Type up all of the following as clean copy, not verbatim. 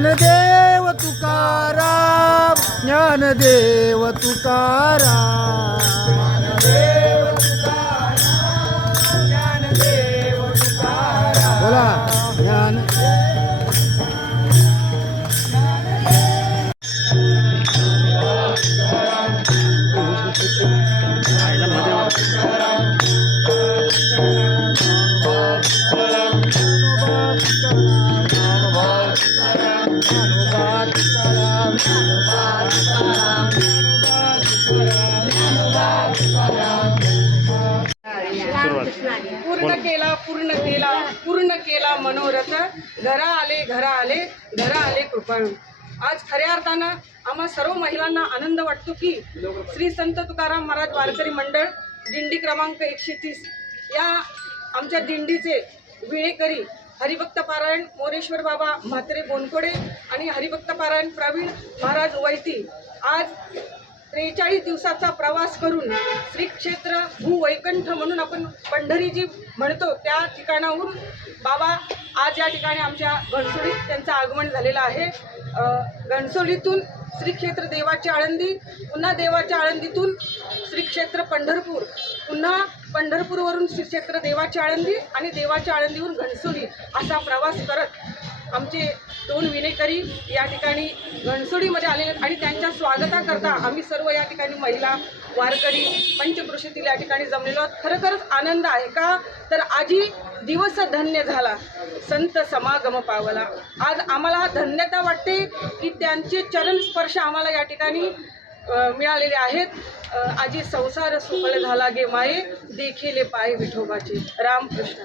ज्ञानदेव तुकाराम, ज्ञानदेव तुकाराम, ज्ञानदेव तुकाराम, ज्ञानदेव तुकाराम. बोला ज्ञान. पूर्ण केला मनोरथ. घरा आले कृपाळू. आज खऱ्या अर्थानं आम्हा सर्व महिलांना आनंद वाटतो की श्री संत तुकाराम महाराज वारकरी मंडळ दिंडी क्रमांक 130 या आमच्या दिंडीचे विणेकरी हरिभक्त पारायण मोरेश्वर बाबा म्हात्रे बोनकोडे आणि हरिभक्त पारायण प्रवीण महाराज वैती आज 43 दिवसाचा प्रवास करून श्री क्षेत्र भूवैकुंठ म्हणून आपण पंढरी जी म्हणतो त्या ठिकाणाहून बाबा आज या ठिकाणी आमच्या घणसोलीत त्यांचं आगमन झालेलं आहे. घणसोलीतून श्री क्षेत्र देवाची आळंदी, पुन्हा देवाच्या आळंदीतून श्री क्षेत्र पंढरपूर, पुन्हा पंढरपूरवरून श्री क्षेत्र देवाची आळंदी आणि देवाच्या आळंदीहून घणसोली असा प्रवास करत आमचे 2 विणेकरी या ठिकाणी घणसोलीमध्ये आलेले आणि त्यांच्या स्वागताकरता आम्ही सर्व या ठिकाणी महिला वारकरी पंचक्रोशीतील या ठिकाणी जमलेलो आहोत. खरोखरच आनंद आहे का तर आजी दिवस धन्य झाला, संत समागम पावला. आज आम्हाला धन्यता वाटते की त्यांचे चरण स्पर्श आम्हाला या ठिकाणी मिळालेले आहेत. आजी संसार सुफल झाला गे माये, देखिले पाय विठोबाचे. रामकृष्ण.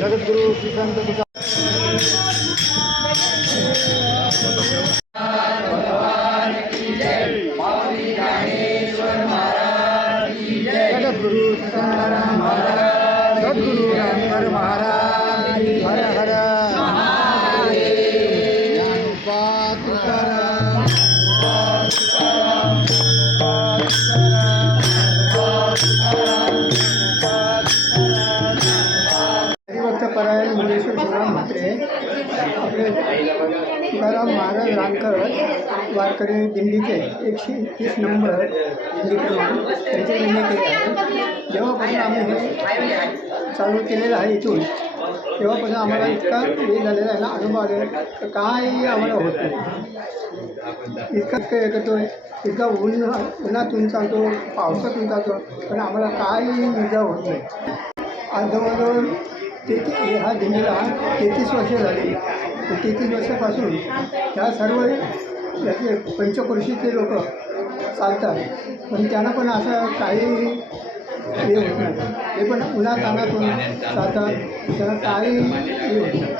जगद्गुरु श्री संत तुकाराम. जगद्गुरु तुकाराम महाराज, सद्गुरु रामहर महाराज, हर हर पारायण मोरेश्वर शिवराम म्हात्रे आपले तुकाराम महाराज रामकर वारकरी दिंडीचे 130 नंबर दिंडी क्रमांक त्यांचे निर्णय केले आहे. जेव्हापासून आम्ही हे चालू केलेलं आहे इथून तेव्हापासून आम्हाला इतका हे झालेला आहे ना, अनुभव आलेला आहे काही आम्हाला होत नाही. इतकंच काही करतो आहे, इतका उन्हातून चालतो, पावसातून चालतो, पण आम्हाला काही इजा होत नाही. आज जवळजवळ ह्या दिंडीला 33 वर्षे झाली. 33 वर्षापासून ह्या सर्व याचे पंचक्रोशीचे लोक चालतात, पण त्यांना पण असं काही हे होत नाही. ते पण उन्हातानातून चालतात, त्यांना काही हे होत नाही.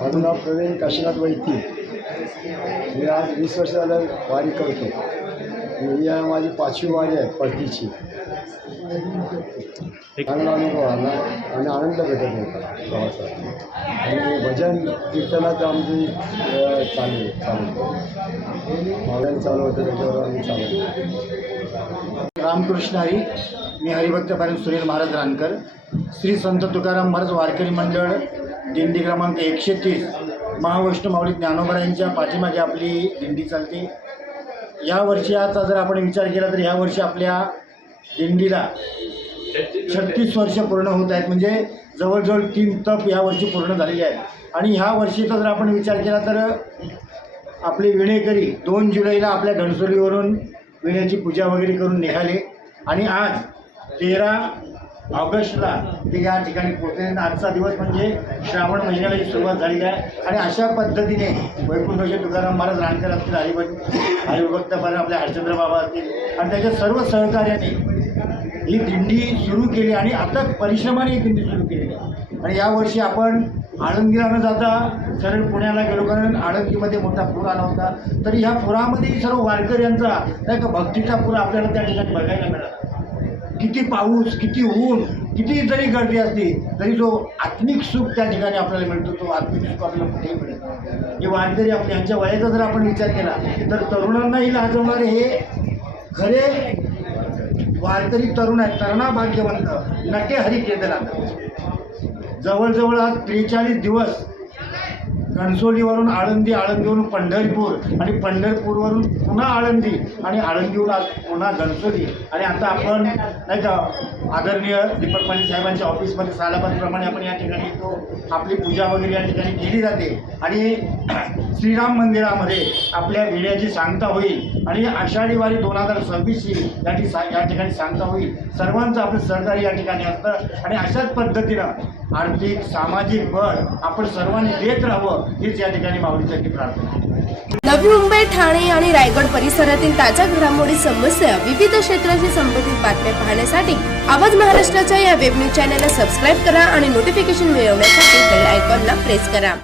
माझं नाव प्रवीण काशीनाथ वैती. मी आज 20 वर्ष झालं वारी करतो. ही माझी 5वी वारी आहे परतीची. चांगला अनुभव आला आणि आनंद भेटत होता प्रवासात. आणि भजन कीर्तनात आमची चालू मावळ्याने चालू होतं, त्याच्यावर आम्ही चालू. रामकृष्ण हरी. मी हरिभक्त पारण सुनील महाराज रानकर. श्री संत तुकाराम महाराज वारकरी मंडळ दिंडी क्रमांक 130 महावैष्णव माऊली ज्ञानोबरायांच्या पाठीमागे आपली दिंडी चालते. यावर्षी आता जर आपण विचार केला तर यावर्षी आपल्या दिंडीला 36 वर्ष पूर्ण होत आहेत. म्हणजे जवळजवळ 3 तप यावर्षी पूर्ण झालेली आहेत. आणि ह्या वर्षीचा जर आपण विचार केला तर आपले विणेकरी 2 जुलैला आपल्या घणसोलीवरून विण्याची पूजा वगैरे करून निघाले आणि आज 13 ऑगस्टला ते या ठिकाणी पोहोचले. आजचा दिवस म्हणजे श्रावण महिन्याला सुरुवात झालेली आहे. आणि अशा पद्धतीने वैकुंठ तुकाराम महाराज रानकर असतील, हरिभक्तपणे आपले हरचंद्र बाबा असतील आणि त्याच्या सर्व सहकार्याने ही दिंडी सुरू केली आणि आता परिश्रमाने ही दिंडी सुरू केलेली आहे. आणि यावर्षी आपण आळंदीला न जाता सरळ पुण्याला गेलो, कारण आळंदीमध्ये मोठा पूर आला होता. तरी ह्या पुरामध्येही सर्व वारकऱ्यांचा नाही का भक्तीचा पूर आपल्याला त्या ठिकाणी बघायला मिळाला. किती पाऊस, किती ऊन, किती जरी गर्दी असली तरी जो आत्मिक सुख त्या ठिकाणी आपल्याला मिळतो, तो आत्मिक सुख आपल्याला कुठेही मिळत नाही. हे वारकरी आपल्या यांच्या वयाचा जर आपण विचार केला तर तरुणांनाही लाजवणारे हे खरे वारकरी तरुण आहेत. तरुणा भाग्यवंत नटे हरी केदारनाथ. जवळजवळ आज 43 दिवस घणसोलीवरून आळंदी, आळंदीवरून पंढरपूर आणि पंढरपूरवरून पुन्हा आळंदी आणि आळंदीवरून आज पुन्हा घणसोली. आणि आता आपण नाही का आदरणीय दीपक पाटील साहेबांच्या ऑफिसमध्ये सालाबादप्रमाणे आपण या ठिकाणी येतो. आपली पूजा वगैरे या ठिकाणी केली जाते आणि श्रीराम मंदिरामध्ये आपल्या विड्याची सांगता होईल आणि आषाढी वारी 2026 या ठिकाणी सांगता होईल. सर्वांचं आपलं सहकार्य या ठिकाणी असतं आणि अशाच पद्धतीनं आर्थिक सामाजिक बळ आपण सर्वांनी देत राहावं हीच या ठिकाणी माऊलीसाठी प्रार्थना आहे. नवी मुंबई, ठाणे आणि रायगड परिसरातील ताज्या घडामोडी, समस्या, विविध क्षेत्राशी संबंधित बातम्या पाहण्यासाठी आवाज महाराष्ट्राच्या या वेब न्यूज चॅनलला सबस्क्राईब करा आणि नोटिफिकेशन मिळवण्यासाठी बेल आयकॉनला प्रेस करा.